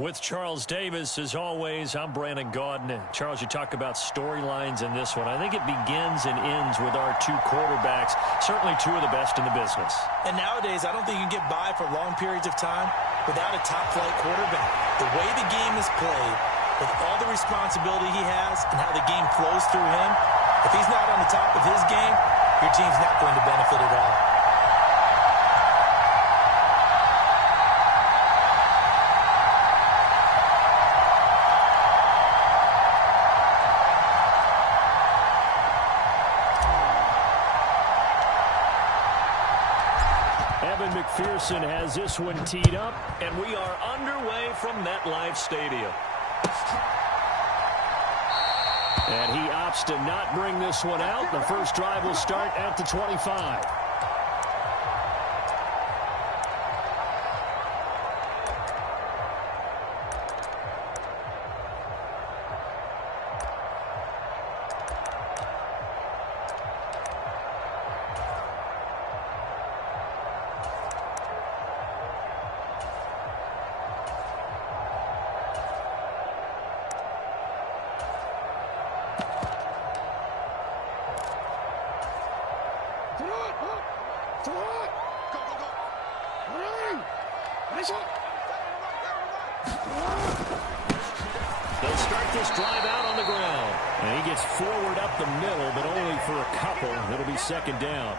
With Charles Davis, as always, I'm Brandon Gaudin. Charles, you talk about storylines in this one. I think it begins and ends with our two quarterbacks, certainly two of the best in the business. And nowadays, I don't think you can get by for long periods of time without a top-flight quarterback. The way the game is played, with all the responsibility he has and how the game flows through him, if he's not on the top of his game, your team's not going to benefit at all. Evan McPherson has this one teed up, and we are underway from MetLife Stadium. And he opts to not bring this one out. The first drive will start at the 25. They'll start this drive out on the ground. And he gets forward up the middle, but only for a couple. It'll be second down.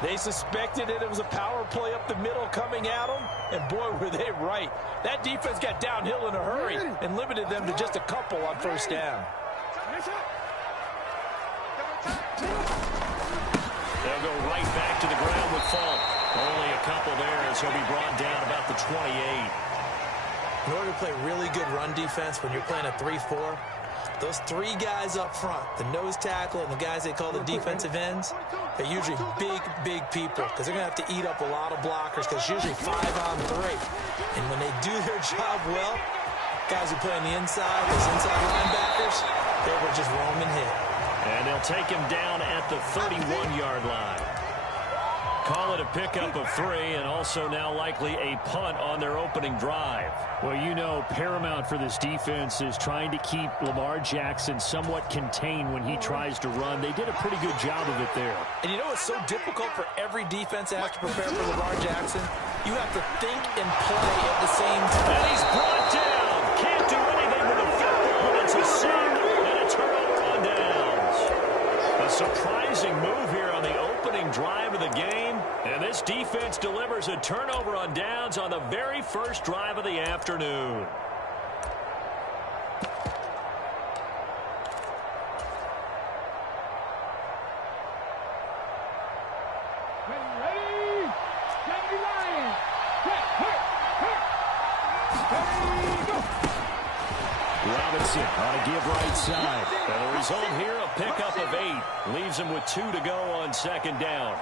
They suspected it was a power play up the middle coming at them, and boy, were they right. That defense got downhill in a hurry and limited them to just a couple on first down. They'll go right back to the ground with Falk. Only a couple there as he'll be brought down about the 28. In order to play really good run defense when you're playing a 3-4, those three guys up front, the nose tackle and the guys they call the defensive ends, they're usually big people because they're going to have to eat up a lot of blockers because it's usually 5-on-3. And when they do their job well, guys who play on the inside, those inside linebackers, they will just roam and hit. And they'll take him down at the 31-yard line. Call it a pickup of 3, and also now likely a punt on their opening drive. Well, you know, paramount for this defense is trying to keep Lamar Jackson somewhat contained when he tries to run. They did a pretty good job of it there. And you know it's so difficult for every defense that has to prepare for Lamar Jackson? You have to think and play at the same time. And he's brought down. Can't do anything with a foul, but it's a sack and a turnover on downs. A surprising move here on the opening drive of the game. And this defense delivers a turnover on downs on the very first drive of the afternoon. Robinson on a give right side. And the result here, a pickup of 8. Leaves him with 2 to go on second down.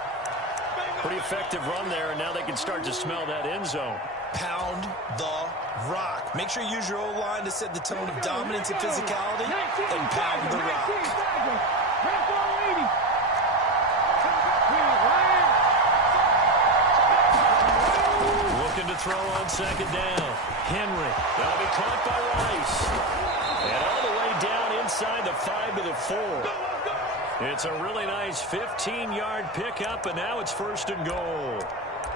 Pretty effective run there, and now they can start to smell that end zone. Pound the rock. Make sure you use your O-line to set the tone of dominance and physicality, and pound the rock. Looking to throw on second down. Henry. That'll be caught by Rice. And all the way down inside the 5 to the 4. It's a really nice 15-yard pickup, and now it's first and goal.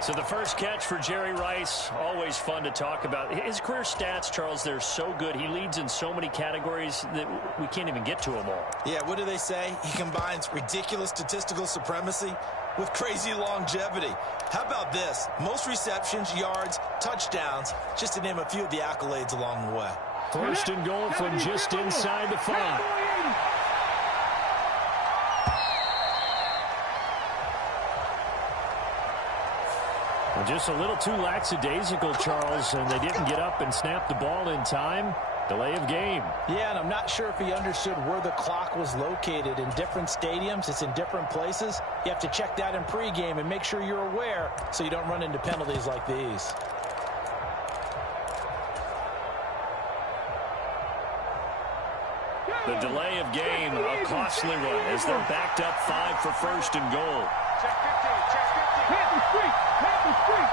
So the first catch for Jerry Rice, always fun to talk about. His career stats, Charles, they're so good. He leads in so many categories that we can't even get to them all. Yeah, what do they say? He combines ridiculous statistical supremacy with crazy longevity. How about this? Most receptions, yards, touchdowns, just to name a few of the accolades along the way. First and goal from just inside the 5. Well, just a little too lackadaisical, Charles, and they didn't get up and snap the ball in time. Delay of game. Yeah, and I'm not sure if he understood where the clock was located. In different stadiums, it's in different places. You have to check that in pregame and make sure you're aware so you don't run into penalties like these. The delay of game, a costly one, as they're backed up 5 for first and goal. Check 15, check 15. Panther street, Panther street.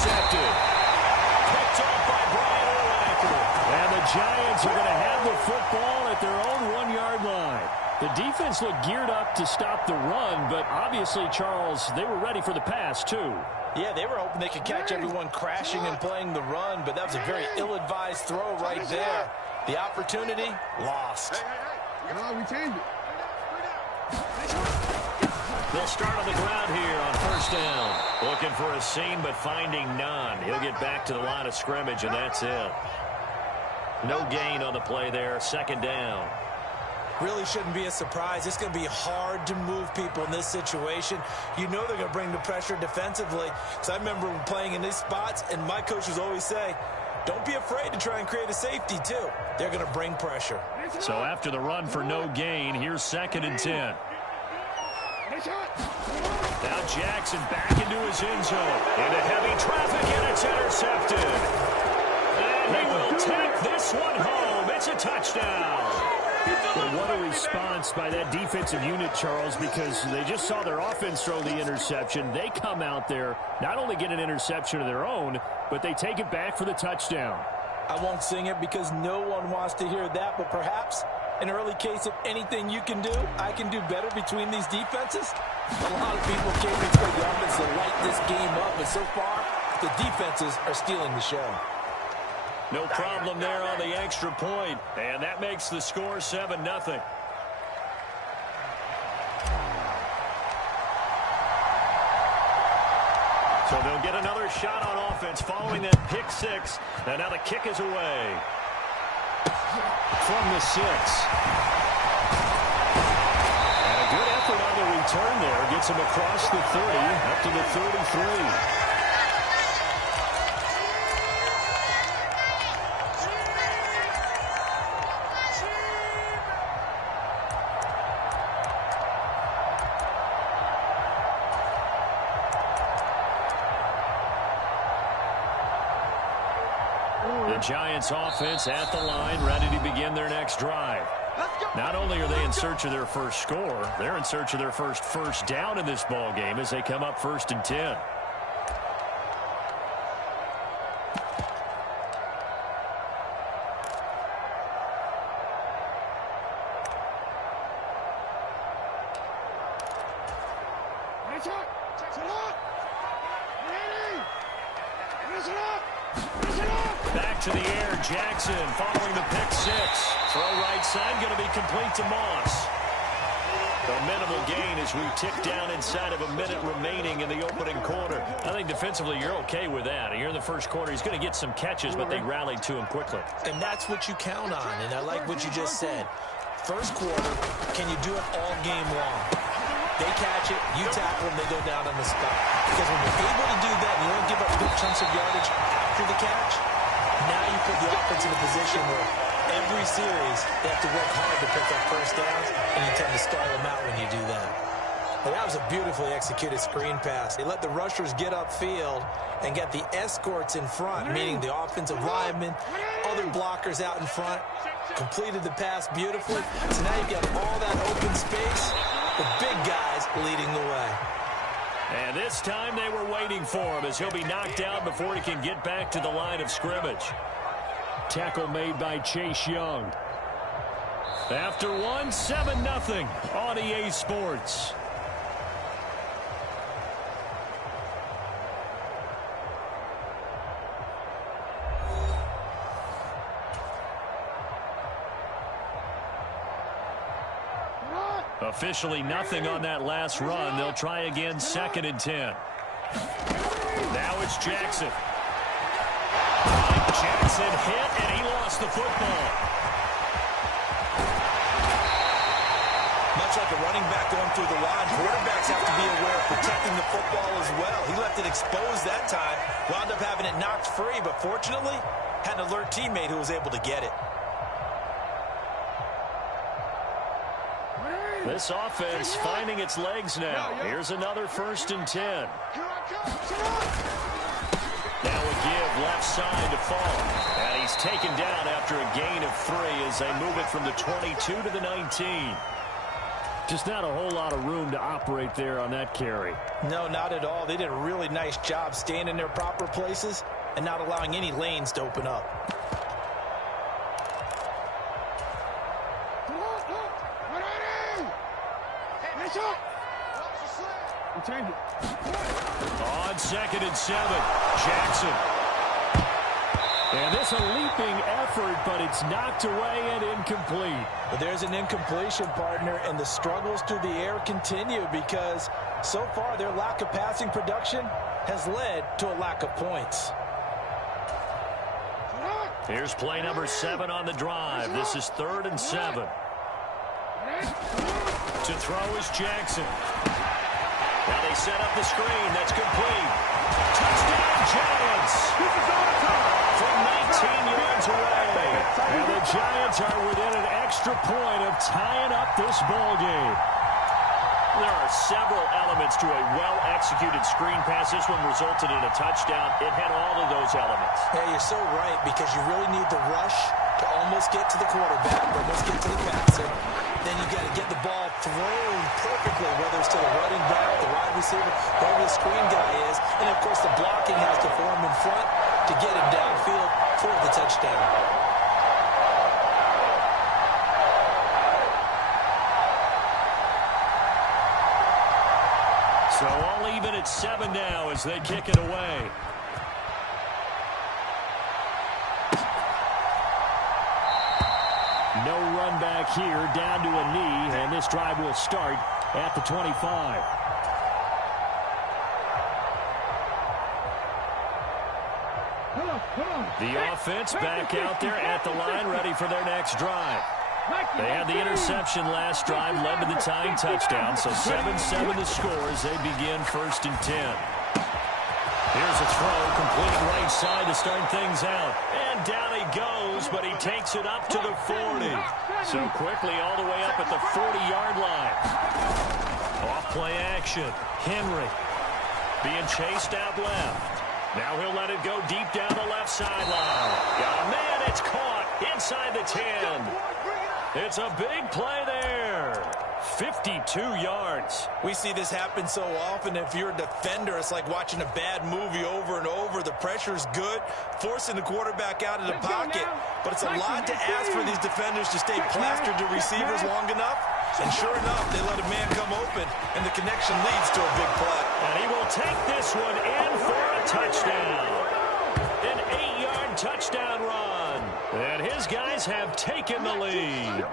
intercepted. Picked off by Brian Urlacher. And the Giants are going to have the football at their own 1-yard line. The defense looked geared up to stop the run, but obviously, Charles, they were ready for the pass, too. Yeah, they were hoping they could catch everyone crashing and playing the run, but that was a very ill-advised throw right there. The opportunity, lost. No, we changed it. They'll start on the ground here on first down. Looking for a seam, but finding none. He'll get back to the line of scrimmage, and that's it. No gain on the play there. Second down. Really shouldn't be a surprise. It's going to be hard to move people in this situation. You know they're going to bring the pressure defensively. Because I remember playing in these spots, and my coaches always say, don't be afraid to try and create a safety, too. They're going to bring pressure. So after the run for no gain, here's 2nd and 10. Now Jackson back into his end zone. Into heavy traffic, and it's intercepted. And he will take this one home. It's a touchdown. Well, what a response by that defensive unit, Charles, because they just saw their offense throw the interception. They come out there, not only get an interception of their own, but they take it back for the touchdown. I won't sing it because no one wants to hear that, but perhaps an early case of anything you can do, I can do better between these defenses. A lot of people came to expect the offense to light this game up, but so far, the defenses are stealing the show. No problem there on the extra point, and that makes the score 7-0. So they'll get another shot on offense following that pick six, and now the kick is away. From the 6. And a good effort on the return there. Gets him across the 30, up to the 33. The Giants offense at the line, ready to begin their next drive. Not only are they in search of their first score, they're in search of their first down in this ball game as they come up 1st and 10. Back to the air, Jackson following the pick six. Throw right side, going to be complete to Moss. A minimal gain as we tick down inside of a minute remaining in the opening quarter. I think defensively you're okay with that. Here in the first quarter, he's going to get some catches, but they rallied to him quickly. And that's what you count on, and I like what you just said. First quarter, can you do it all game long? They catch it, you tackle them, they go down on the spot. Because when you're able to do that and you don't give up big chunks of yardage after the catch, now you put the offense in a position where every series they have to work hard to pick up first downs, and you tend to stall them out when you do that. But that was a beautifully executed screen pass. They let the rushers get upfield and get the escorts in front, meaning the offensive linemen, other blockers out in front, completed the pass beautifully. So now you've got all that open space, the big guys leading the way. And this time they were waiting for him as he'll be knocked down before he can get back to the line of scrimmage. Tackle made by Chase Young. After one, 7-0 on EA Sports. Officially nothing on that last run. They'll try again 2nd and 10. Now it's Jackson. Jackson hit, and he lost the football. Much like a running back going through the line, quarterbacks have to be aware of protecting the football as well. He left it exposed that time, wound up having it knocked free, but fortunately, had an alert teammate who was able to get it. This offense finding its legs now. Here's another 1st and 10. Now a give left side to fall. And he's taken down after a gain of 3 as they move it from the 22 to the 19. Just not a whole lot of room to operate there on that carry. No, not at all. They did a really nice job staying in their proper places and not allowing any lanes to open up. On 2nd and 7, Jackson. And this a leaping effort, but it's knocked away and incomplete. But there's an incompletion, partner, and the struggles through the air continue because so far their lack of passing production has led to a lack of points. Here's play number 7 on the drive. This is 3rd and 7. To throw is Jackson. Now they set up the screen. That's complete. Touchdown, Giants! From 19 yards away. And the Giants are within an extra point of tying up this ball game. There are several elements to a well-executed screen pass. This one resulted in a touchdown. It had all of those elements. Yeah, you're so right because you really need the rush to almost get to the quarterback, almost get to the passer. Then you got to get the ball thrown perfectly, whether it's to the running back, the wide receiver, whoever the screen guy is. And, of course, the blocking has to form in front to get him downfield for the touchdown. So all even at 7 now as they kick it away. No run back here, down to a knee, and this drive will start at the 25. The offense back out there at the line, ready for their next drive. They had the interception last drive, led to the tying touchdown, so 7-7 the score as they begin 1st and 10. Here's a throw, complete right side to start things out. And down he goes, but he takes it up to the 40. So quickly all the way up at the 40-yard line. Off play action. Henry being chased out left. Now he'll let it go deep down the left sideline. Got a man, it's caught inside the 10. It's a big play there. 52 yards. We see this happen so often. If you're a defender, it's like watching a bad movie over and over. The pressure's good, forcing the quarterback out of the pocket. But it's a lot to ask for these defenders to stay plastered to receivers long enough. And sure enough, they let a man come open, and the connection leads to a big play. And he will take this one in for a touchdown. An 8-yard touchdown run. And his guys have taken the lead.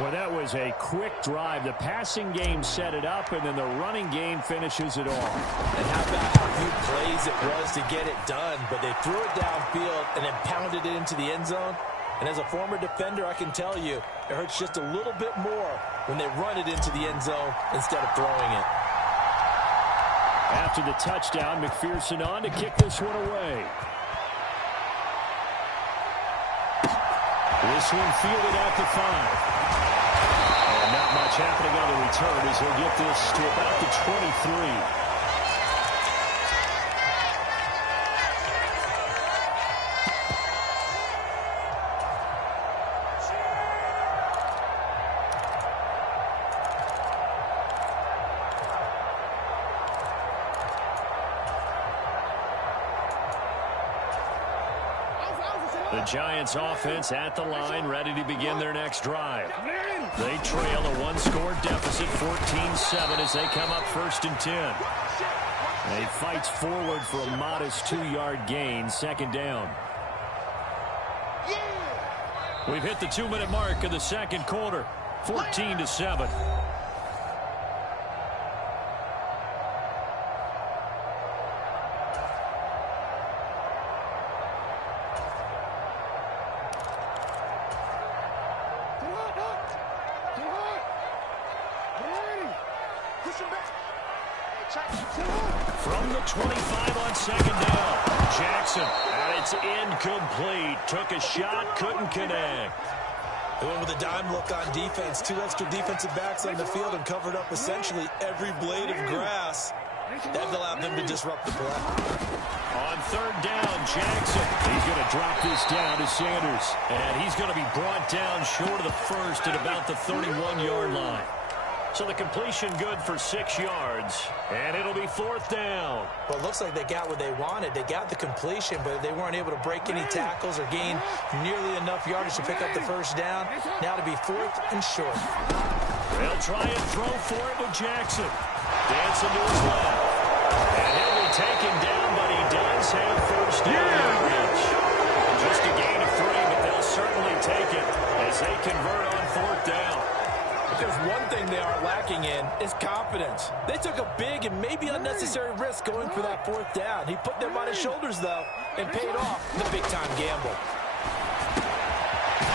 Well, that was a quick drive. The passing game set it up, and then the running game finishes it off. And how about how few plays it was to get it done, but they threw it downfield and then pounded it into the end zone. And as a former defender, I can tell you, it hurts just a little bit more when they run it into the end zone instead of throwing it. After the touchdown, McPherson on to kick this one away. This one fielded at the 5. And not much happening on the return as he'll get this to about the 23. The Giants offense at the line, ready to begin their next drive. They trail a one-score deficit, 14-7, as they come up 1st and 10. They fight forward for a modest 2-yard gain, 2nd down. We've hit the 2-minute mark of the 2nd quarter, 14-7. From the 25 on 2nd down, Jackson, and it's incomplete. Took a shot, couldn't connect. They went with a dime look on defense. 2 extra defensive backs on the field and covered up essentially every blade of grass. That allowed them to disrupt the play. On third down, Jackson. He's going to drop this down to Sanders. And he's going to be brought down short of the first at about the 31-yard line. So the completion good for 6 yards, and it'll be fourth down. Well, it looks like they got what they wanted. They got the completion, but they weren't able to break any tackles or gain nearly enough yardage to pick up the first down. Now to be fourth and short. They'll try and throw for it with Jackson. Dancing to his left. And he'll be taken down, but he does have first down yardage. Just a gain of 3, but they'll certainly take it as they convert on fourth down. If there's one thing they are lacking in, it's confidence. They took a big and maybe unnecessary risk going for that fourth down. He put them on his shoulders, though, and paid off the big-time gamble.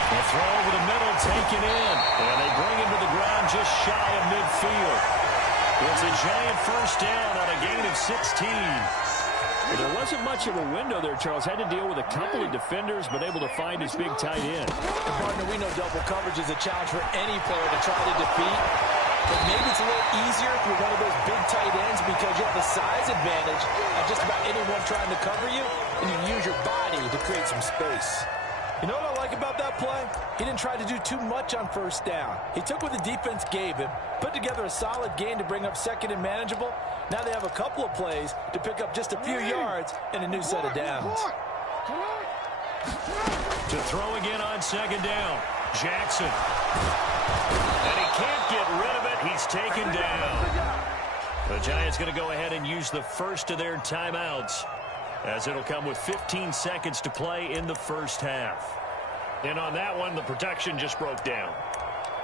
The throw over the middle taken in, and they bring him to the ground just shy of midfield. It's a giant first down on a gain of 16. Well, there wasn't much of a window there, Charles. Had to deal with a couple of defenders, but able to find his big tight end. And partner, we know double coverage is a challenge for any player to try to defeat. But maybe it's a little easier if you're one of those big tight ends because you have a size advantage on just about anyone trying to cover you, and you use your body to create some space. You know what I like about that play? He didn't try to do too much on first down. He took what the defense gave him, put together a solid gain to bring up second and manageable. Now they have a couple of plays to pick up just a few yards and a new set of downs. To throw again on second down, Jackson. And he can't get rid of it. He's taken down. The Giants going to go ahead and use the first of their timeouts, as it'll come with 15 seconds to play in the first half. And on that one, the protection just broke down.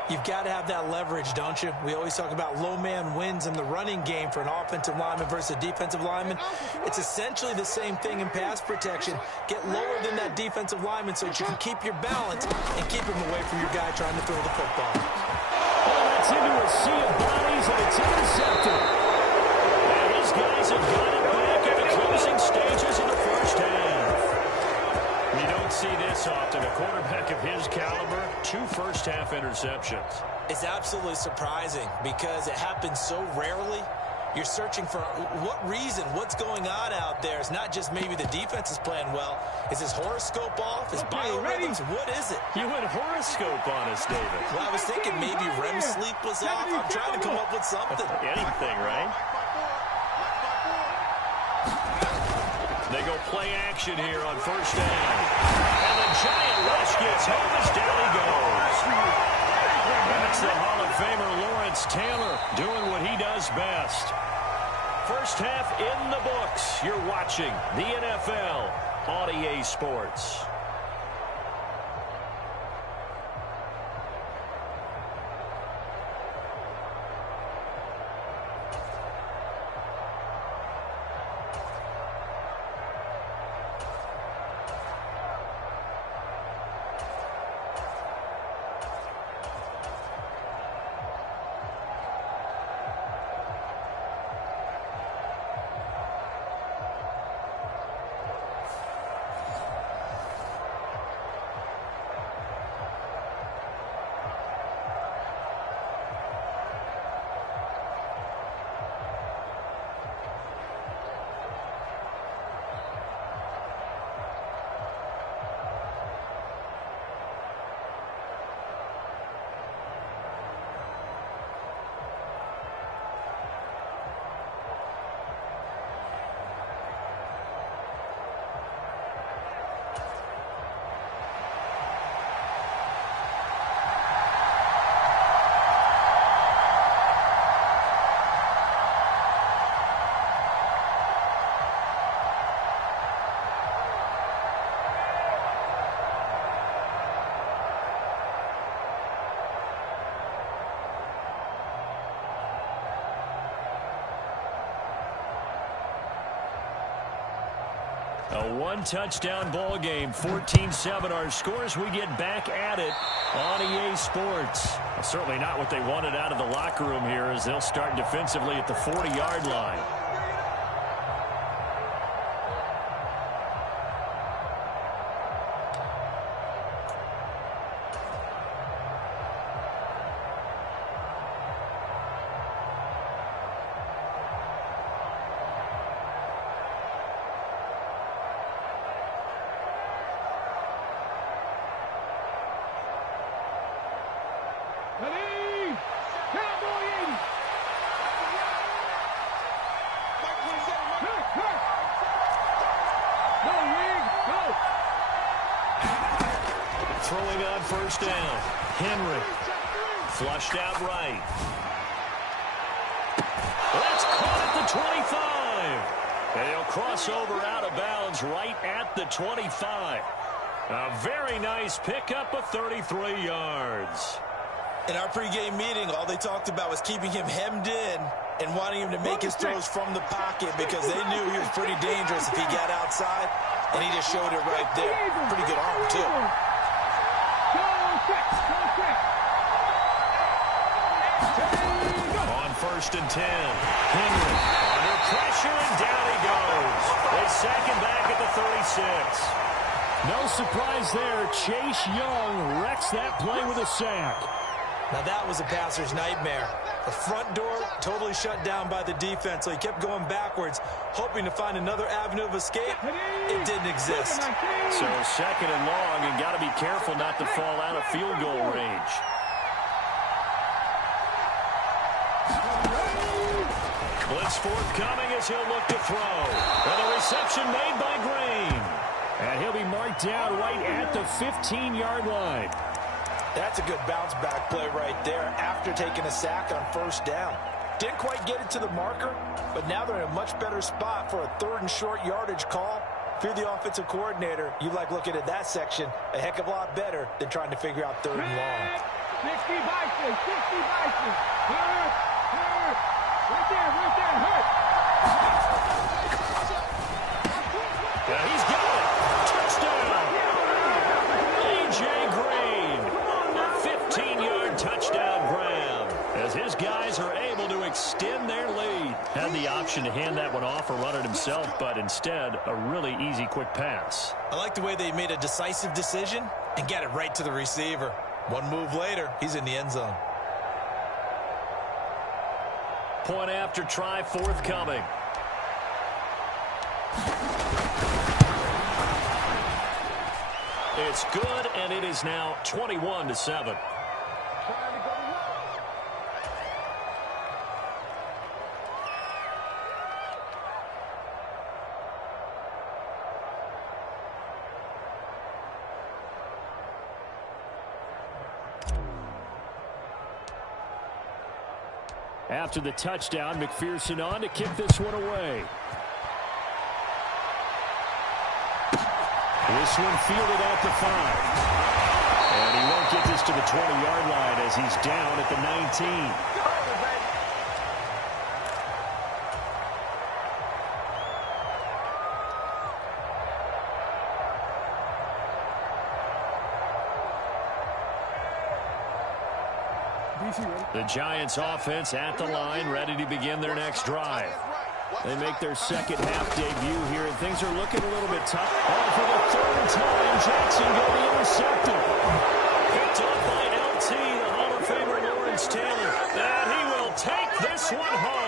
You've got to have that leverage, don't you? We always talk about low man wins in the running game for an offensive lineman versus a defensive lineman. It's essentially the same thing in pass protection. Get lower than that defensive lineman so that you can keep your balance and keep him away from your guy trying to throw the football. Oh, that's into a sea of bodies, and it's intercepted. And these guys have got it back at the closing stages of the first half. You don't see this often. A quarterback of his caliber, 2 first-half interceptions. It's absolutely surprising because it happens so rarely. You're searching for what reason, what's going on out there. It's not just maybe the defense is playing well. Is his horoscope off? His biorhythms? What is it? You went horoscope on us, David. Well, I was thinking maybe REM sleep was off. I'm trying to come up with something. Anything, right? They go play action here on first down. And the giant rush gets home as down he goes. That's the Hall of Famer Lawrence Taylor doing what he does best. First half in the books. You're watching the NFL on EA Sports. A one-touchdown ball game, 14-7 our scores. We get back at it on EA Sports. Well, certainly not what they wanted out of the locker room here as they'll start defensively at the 40-yard line. throwing on first down. Henry. Flushed out right. That's caught at the 25. And he'll cross over out of bounds right at the 25. A very nice pickup of 33 yards. In our pregame meeting, all they talked about was keeping him hemmed in and wanting him to make his throws from the pocket because they knew he was pretty dangerous if he got outside, and he just showed it right there. Pretty good arm, too. On first and 10, Henry under pressure, and down he goes. They sack him back at the 36. No surprise there. Chase Young wrecks that play with a sack. Now that was a passer's nightmare. The front door totally shut down by the defense, so he kept going backwards, hoping to find another avenue of escape. It didn't exist. So second and long, and got to be careful not to fall out of field goal range. Blitz forthcoming as he'll look to throw. And the reception made by Green. And he'll be marked down right at the 15-yard line. That's a good bounce-back play right there after taking a sack on first down. Didn't quite get it to the marker, but now they're in a much better spot for a third and short yardage call. If you're the offensive coordinator, you like looking at that section a heck of a lot better than trying to figure out third and long. 60 Bison, 60 Bison. Hurt. Right there, hurt. Yeah, he's got it. Touchdown. A.J. Green. A 15-yard touchdown grab as his guys are able to extend their lead. Had the option to hand that one off or run it himself, but instead a really easy quick pass. I like the way they made a decisive decision and got it right to the receiver. One move later, he's in the end zone. Point after try forthcoming. It's good, and it is now 21-7. After the touchdown, McPherson on to kick this one away. This one fielded at the 5. And he won't get this to the 20-yard line as he's down at the 19. The Giants offense at the line, ready to begin their next drive. They make their second half debut here, and things are looking a little bit tough. Oh, for the third time, Jackson going to be intercepted. Picked up by LT, the Hall of Famer Lawrence Taylor. And he will take this one home.